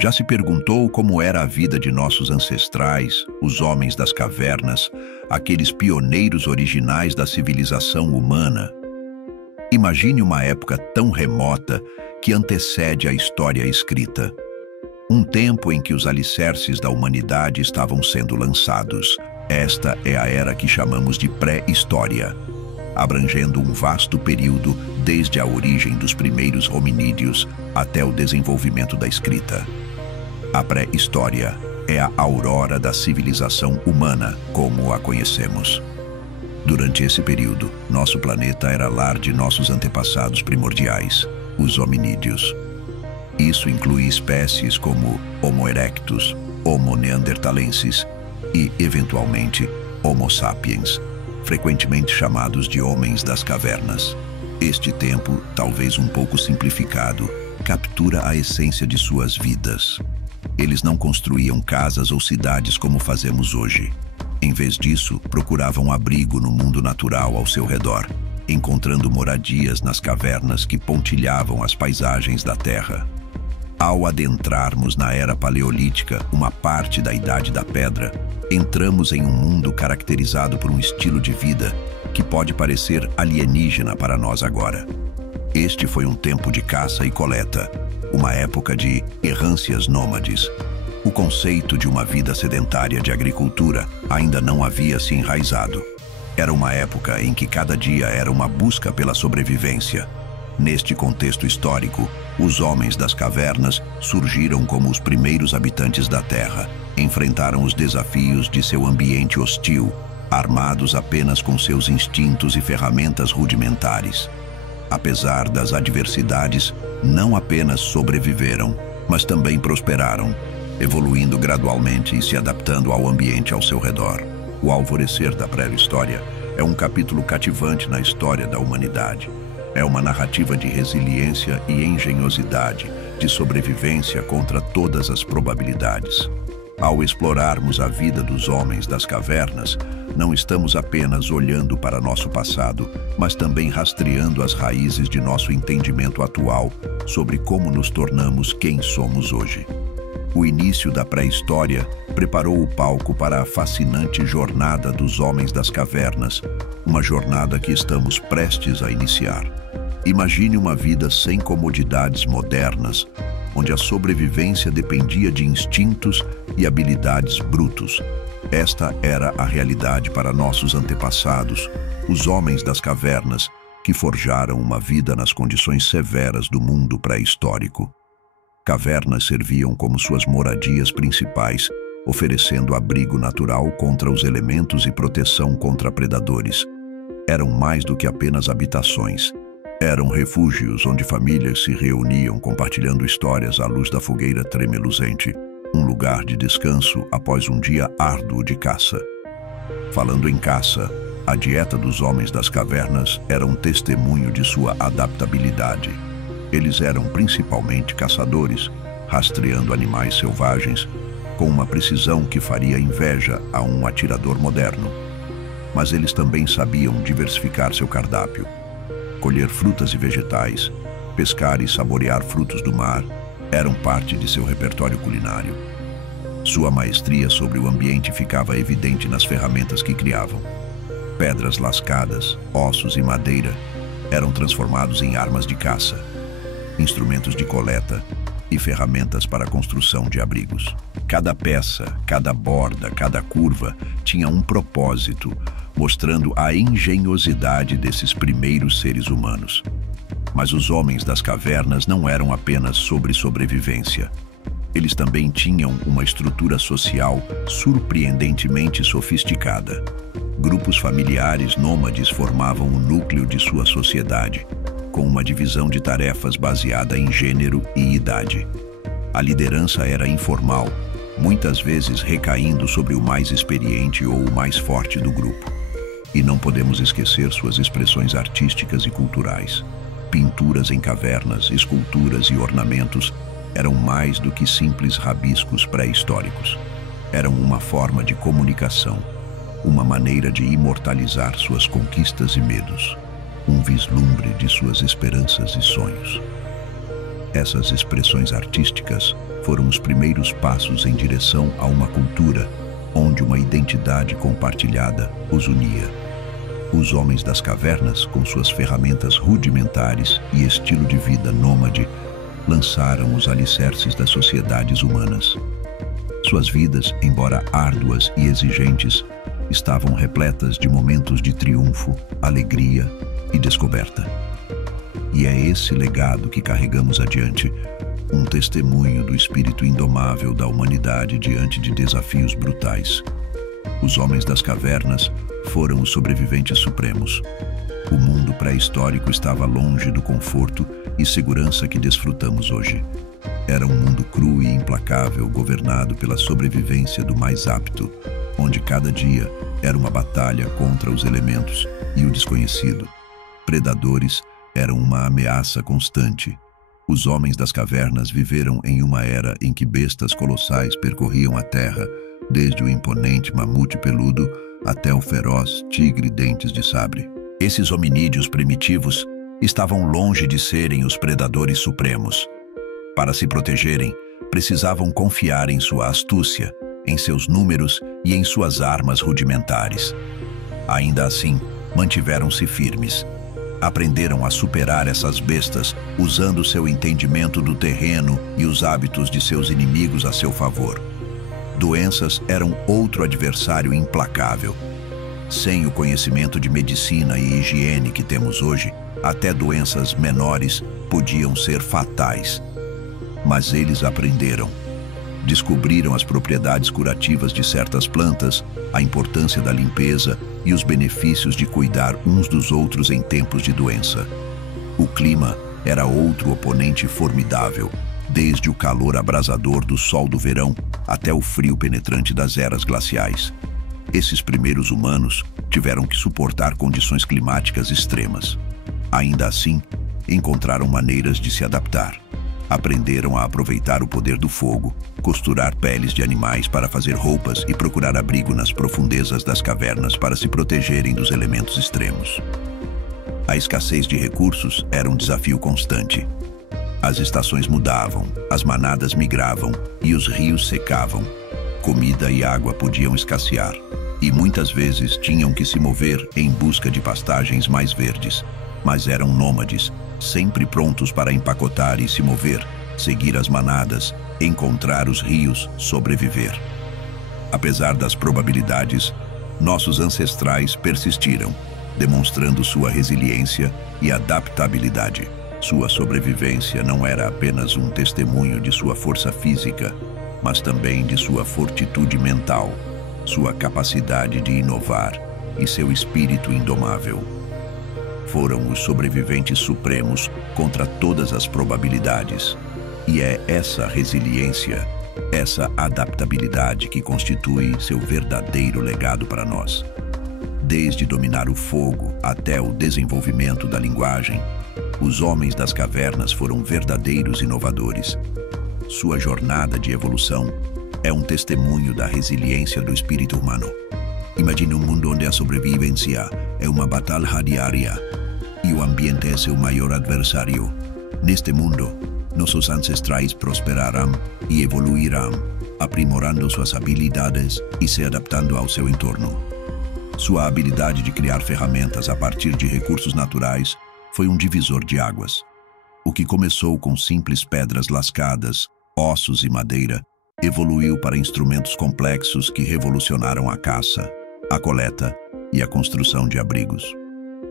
Já se perguntou como era a vida de nossos ancestrais, os homens das cavernas, aqueles pioneiros originais da civilização humana? Imagine uma época tão remota que antecede a história escrita. Um tempo em que os alicerces da humanidade estavam sendo lançados. Esta é a era que chamamos de pré-história, abrangendo um vasto período desde a origem dos primeiros hominídeos até o desenvolvimento da escrita. A pré-história é a aurora da civilização humana, como a conhecemos. Durante esse período, nosso planeta era lar de nossos antepassados primordiais, os hominídeos. Isso inclui espécies como Homo erectus, Homo neanderthalensis e, eventualmente, Homo sapiens, frequentemente chamados de homens das cavernas. Este tempo, talvez um pouco simplificado, captura a essência de suas vidas. Eles não construíam casas ou cidades como fazemos hoje. Em vez disso, procuravam abrigo no mundo natural ao seu redor, encontrando moradias nas cavernas que pontilhavam as paisagens da Terra. Ao adentrarmos na Era Paleolítica, uma parte da Idade da Pedra, entramos em um mundo caracterizado por um estilo de vida que pode parecer alienígena para nós agora. Este foi um tempo de caça e coleta, uma época de errâncias nômades. O conceito de uma vida sedentária de agricultura ainda não havia se enraizado. Era uma época em que cada dia era uma busca pela sobrevivência. Neste contexto histórico, os homens das cavernas surgiram como os primeiros habitantes da Terra, enfrentaram os desafios de seu ambiente hostil, armados apenas com seus instintos e ferramentas rudimentares. Apesar das adversidades, não apenas sobreviveram, mas também prosperaram, evoluindo gradualmente e se adaptando ao ambiente ao seu redor. O alvorecer da pré-história é um capítulo cativante na história da humanidade. É uma narrativa de resiliência e engenhosidade, de sobrevivência contra todas as probabilidades. Ao explorarmos a vida dos homens das cavernas, não estamos apenas olhando para nosso passado, mas também rastreando as raízes de nosso entendimento atual sobre como nos tornamos quem somos hoje. O início da pré-história preparou o palco para a fascinante jornada dos homens das cavernas, uma jornada que estamos prestes a iniciar. Imagine uma vida sem comodidades modernas, onde a sobrevivência dependia de instintos e habilidades brutos. Esta era a realidade para nossos antepassados, os homens das cavernas, que forjaram uma vida nas condições severas do mundo pré-histórico. Cavernas serviam como suas moradias principais, oferecendo abrigo natural contra os elementos e proteção contra predadores. Eram mais do que apenas habitações. Eram refúgios onde famílias se reuniam compartilhando histórias à luz da fogueira tremeluzente, um lugar de descanso após um dia árduo de caça. Falando em caça, a dieta dos homens das cavernas era um testemunho de sua adaptabilidade. Eles eram principalmente caçadores, rastreando animais selvagens com uma precisão que faria inveja a um atirador moderno. Mas eles também sabiam diversificar seu cardápio. Colher frutas e vegetais, pescar e saborear frutos do mar eram parte de seu repertório culinário. Sua maestria sobre o ambiente ficava evidente nas ferramentas que criavam. Pedras lascadas, ossos e madeira eram transformados em armas de caça, instrumentos de coleta e ferramentas para a construção de abrigos. Cada peça, cada borda, cada curva tinha um propósito, mostrando a engenhosidade desses primeiros seres humanos. Mas os homens das cavernas não eram apenas sobre sobrevivência. Eles também tinham uma estrutura social surpreendentemente sofisticada. Grupos familiares nômades formavam o núcleo de sua sociedade, com uma divisão de tarefas baseada em gênero e idade. A liderança era informal, muitas vezes recaindo sobre o mais experiente ou o mais forte do grupo. E não podemos esquecer suas expressões artísticas e culturais. Pinturas em cavernas, esculturas e ornamentos eram mais do que simples rabiscos pré-históricos. Eram uma forma de comunicação, uma maneira de imortalizar suas conquistas e medos, um vislumbre de suas esperanças e sonhos. Essas expressões artísticas foram os primeiros passos em direção a uma cultura onde uma identidade compartilhada os unia. Os homens das cavernas, com suas ferramentas rudimentares e estilo de vida nômade, lançaram os alicerces das sociedades humanas. Suas vidas, embora árduas e exigentes, estavam repletas de momentos de triunfo, alegria e descoberta. E é esse legado que carregamos adiante, um testemunho do espírito indomável da humanidade diante de desafios brutais. Os homens das cavernas foram os sobreviventes supremos. O mundo pré-histórico estava longe do conforto e segurança que desfrutamos hoje. Era um mundo cru e implacável, governado pela sobrevivência do mais apto, onde cada dia era uma batalha contra os elementos e o desconhecido. Predadores eram uma ameaça constante. Os homens das cavernas viveram em uma era em que bestas colossais percorriam a terra, desde o imponente mamute peludo até o feroz tigre dentes de sabre. Esses hominídeos primitivos estavam longe de serem os predadores supremos. Para se protegerem, precisavam confiar em sua astúcia, em seus números e em suas armas rudimentares. Ainda assim, mantiveram-se firmes. Aprenderam a superar essas bestas, usando seu entendimento do terreno e os hábitos de seus inimigos a seu favor. Doenças eram outro adversário implacável. Sem o conhecimento de medicina e higiene que temos hoje, até doenças menores podiam ser fatais. Mas eles aprenderam. Descobriram as propriedades curativas de certas plantas, a importância da limpeza e os benefícios de cuidar uns dos outros em tempos de doença. O clima era outro oponente formidável, desde o calor abrasador do sol do verão até o frio penetrante das eras glaciais. Esses primeiros humanos tiveram que suportar condições climáticas extremas. Ainda assim, encontraram maneiras de se adaptar. Aprenderam a aproveitar o poder do fogo, costurar peles de animais para fazer roupas e procurar abrigo nas profundezas das cavernas para se protegerem dos elementos extremos. A escassez de recursos era um desafio constante. As estações mudavam, as manadas migravam e os rios secavam. Comida e água podiam escassear, e muitas vezes tinham que se mover em busca de pastagens mais verdes. Mas eram nômades, sempre prontos para empacotar e se mover, seguir as manadas, encontrar os rios, sobreviver. Apesar das probabilidades, nossos ancestrais persistiram, demonstrando sua resiliência e adaptabilidade. Sua sobrevivência não era apenas um testemunho de sua força física, mas também de sua fortitude mental, sua capacidade de inovar e seu espírito indomável. Foram os sobreviventes supremos contra todas as probabilidades. E é essa resiliência, essa adaptabilidade que constitui seu verdadeiro legado para nós. Desde dominar o fogo até o desenvolvimento da linguagem, os homens das cavernas foram verdadeiros inovadores. Sua jornada de evolução é um testemunho da resiliência do espírito humano. Imagine um mundo onde a sobrevivência é uma batalha diária e o ambiente é seu maior adversário. Neste mundo, nossos ancestrais prosperarão e evoluirão, aprimorando suas habilidades e se adaptando ao seu entorno. Sua habilidade de criar ferramentas a partir de recursos naturais foi um divisor de águas. O que começou com simples pedras lascadas, ossos e madeira, evoluiu para instrumentos complexos que revolucionaram a caça, a coleta e a construção de abrigos.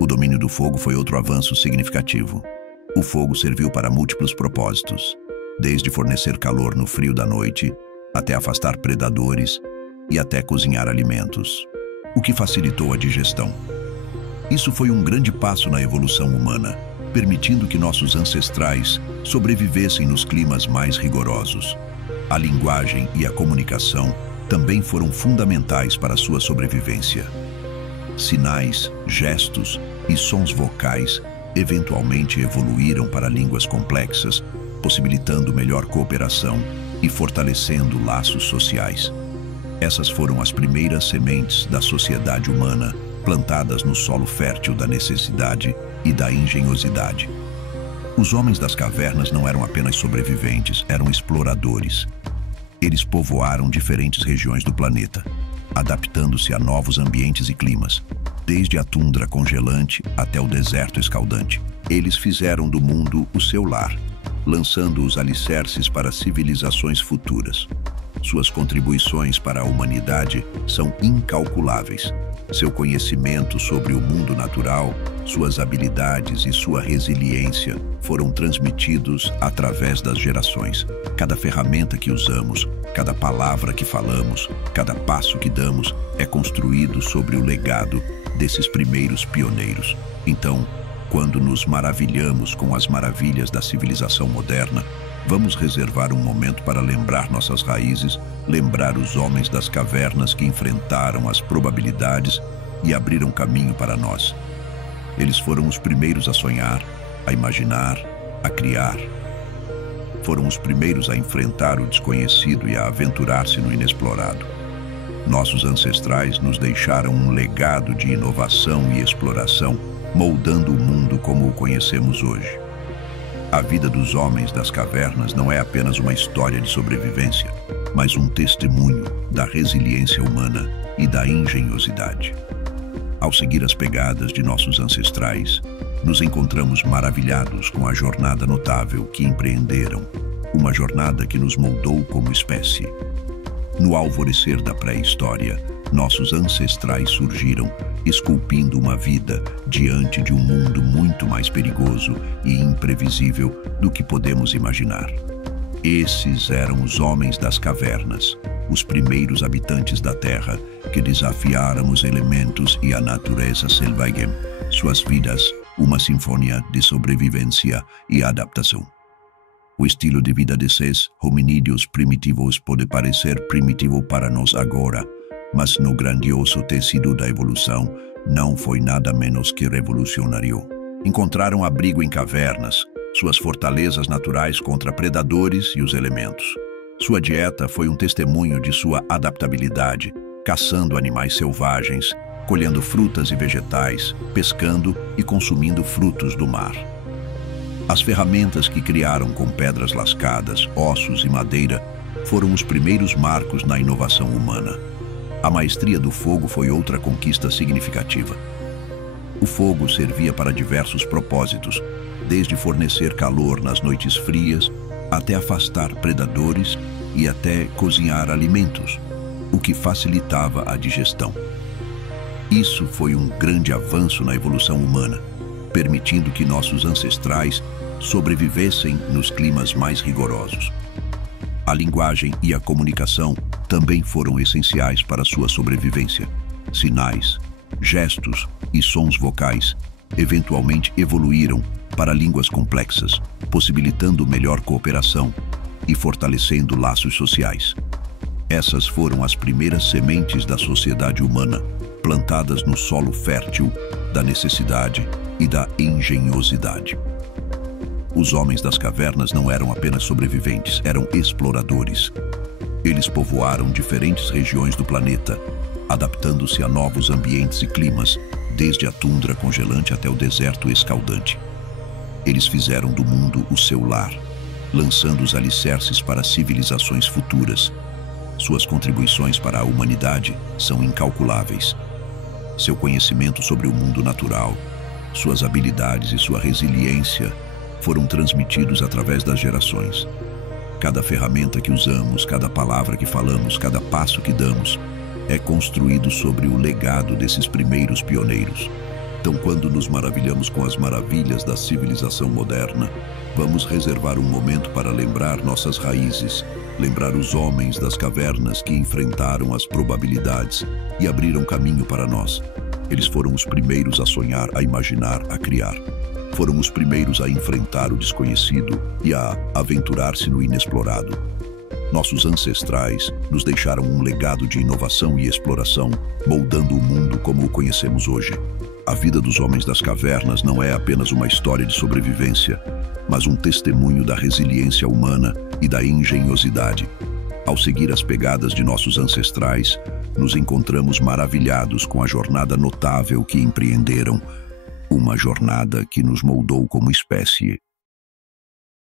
O domínio do fogo foi outro avanço significativo. O fogo serviu para múltiplos propósitos, desde fornecer calor no frio da noite, até afastar predadores e até cozinhar alimentos, o que facilitou a digestão. Isso foi um grande passo na evolução humana, permitindo que nossos ancestrais sobrevivessem nos climas mais rigorosos. A linguagem e a comunicação também foram fundamentais para sua sobrevivência. Sinais, gestos e sons vocais eventualmente evoluíram para línguas complexas, possibilitando melhor cooperação e fortalecendo laços sociais. Essas foram as primeiras sementes da sociedade humana, plantadas no solo fértil da necessidade e da engenhosidade. Os homens das cavernas não eram apenas sobreviventes, eram exploradores. Eles povoaram diferentes regiões do planeta, adaptando-se a novos ambientes e climas, desde a tundra congelante até o deserto escaldante. Eles fizeram do mundo o seu lar, lançando os alicerces para civilizações futuras. Suas contribuições para a humanidade são incalculáveis. Seu conhecimento sobre o mundo natural, suas habilidades e sua resiliência foram transmitidos através das gerações. Cada ferramenta que usamos, cada palavra que falamos, cada passo que damos é construído sobre o legado desses primeiros pioneiros. Então, quando nos maravilhamos com as maravilhas da civilização moderna, vamos reservar um momento para lembrar nossas raízes, lembrar os homens das cavernas que enfrentaram as probabilidades e abriram caminho para nós. Eles foram os primeiros a sonhar, a imaginar, a criar. Foram os primeiros a enfrentar o desconhecido e a aventurar-se no inexplorado. Nossos ancestrais nos deixaram um legado de inovação e exploração, moldando o mundo como o conhecemos hoje. A vida dos homens das cavernas não é apenas uma história de sobrevivência, mas um testemunho da resiliência humana e da engenhosidade. Ao seguir as pegadas de nossos ancestrais, nos encontramos maravilhados com a jornada notável que empreenderam, uma jornada que nos moldou como espécie. No alvorecer da pré-história, nossos ancestrais surgiram, esculpindo uma vida diante de um mundo muito mais perigoso e imprevisível do que podemos imaginar. Esses eram os homens das cavernas, os primeiros habitantes da Terra que desafiaram os elementos e a natureza selvagem. Suas vidas, uma sinfonia de sobrevivência e adaptação. O estilo de vida desses hominídeos primitivos pode parecer primitivo para nós agora, mas no grandioso tecido da evolução não foi nada menos que revolucionário. Encontraram abrigo em cavernas, suas fortalezas naturais contra predadores e os elementos. Sua dieta foi um testemunho de sua adaptabilidade, caçando animais selvagens, colhendo frutas e vegetais, pescando e consumindo frutos do mar. As ferramentas que criaram com pedras lascadas, ossos e madeira foram os primeiros marcos na inovação humana. A maestria do fogo foi outra conquista significativa. O fogo servia para diversos propósitos, desde fornecer calor nas noites frias, até afastar predadores e até cozinhar alimentos, o que facilitava a digestão. Isso foi um grande avanço na evolução humana, permitindo que nossos ancestrais sobrevivessem nos climas mais rigorosos. A linguagem e a comunicação também foram essenciais para sua sobrevivência. Sinais, gestos e sons vocais eventualmente evoluíram para línguas complexas, possibilitando melhor cooperação e fortalecendo laços sociais. Essas foram as primeiras sementes da sociedade humana, plantadas no solo fértil da necessidade e da engenhosidade. Os homens das cavernas não eram apenas sobreviventes, eram exploradores. Eles povoaram diferentes regiões do planeta, adaptando-se a novos ambientes e climas, desde a tundra congelante até o deserto escaldante. Eles fizeram do mundo o seu lar, lançando os alicerces para civilizações futuras. Suas contribuições para a humanidade são incalculáveis. Seu conhecimento sobre o mundo natural, suas habilidades e sua resiliência foram transmitidos através das gerações. Cada ferramenta que usamos, cada palavra que falamos, cada passo que damos é construído sobre o legado desses primeiros pioneiros. Então, quando nos maravilhamos com as maravilhas da civilização moderna, vamos reservar um momento para lembrar nossas raízes, lembrar os homens das cavernas que enfrentaram as probabilidades e abriram caminho para nós. Eles foram os primeiros a sonhar, a imaginar, a criar. Foram os primeiros a enfrentar o desconhecido e a aventurar-se no inexplorado. Nossos ancestrais nos deixaram um legado de inovação e exploração, moldando o mundo como o conhecemos hoje. A vida dos homens das cavernas não é apenas uma história de sobrevivência, mas um testemunho da resiliência humana e da engenhosidade. Ao seguir as pegadas de nossos ancestrais, nos encontramos maravilhados com a jornada notável que empreenderam, uma jornada que nos moldou como espécie.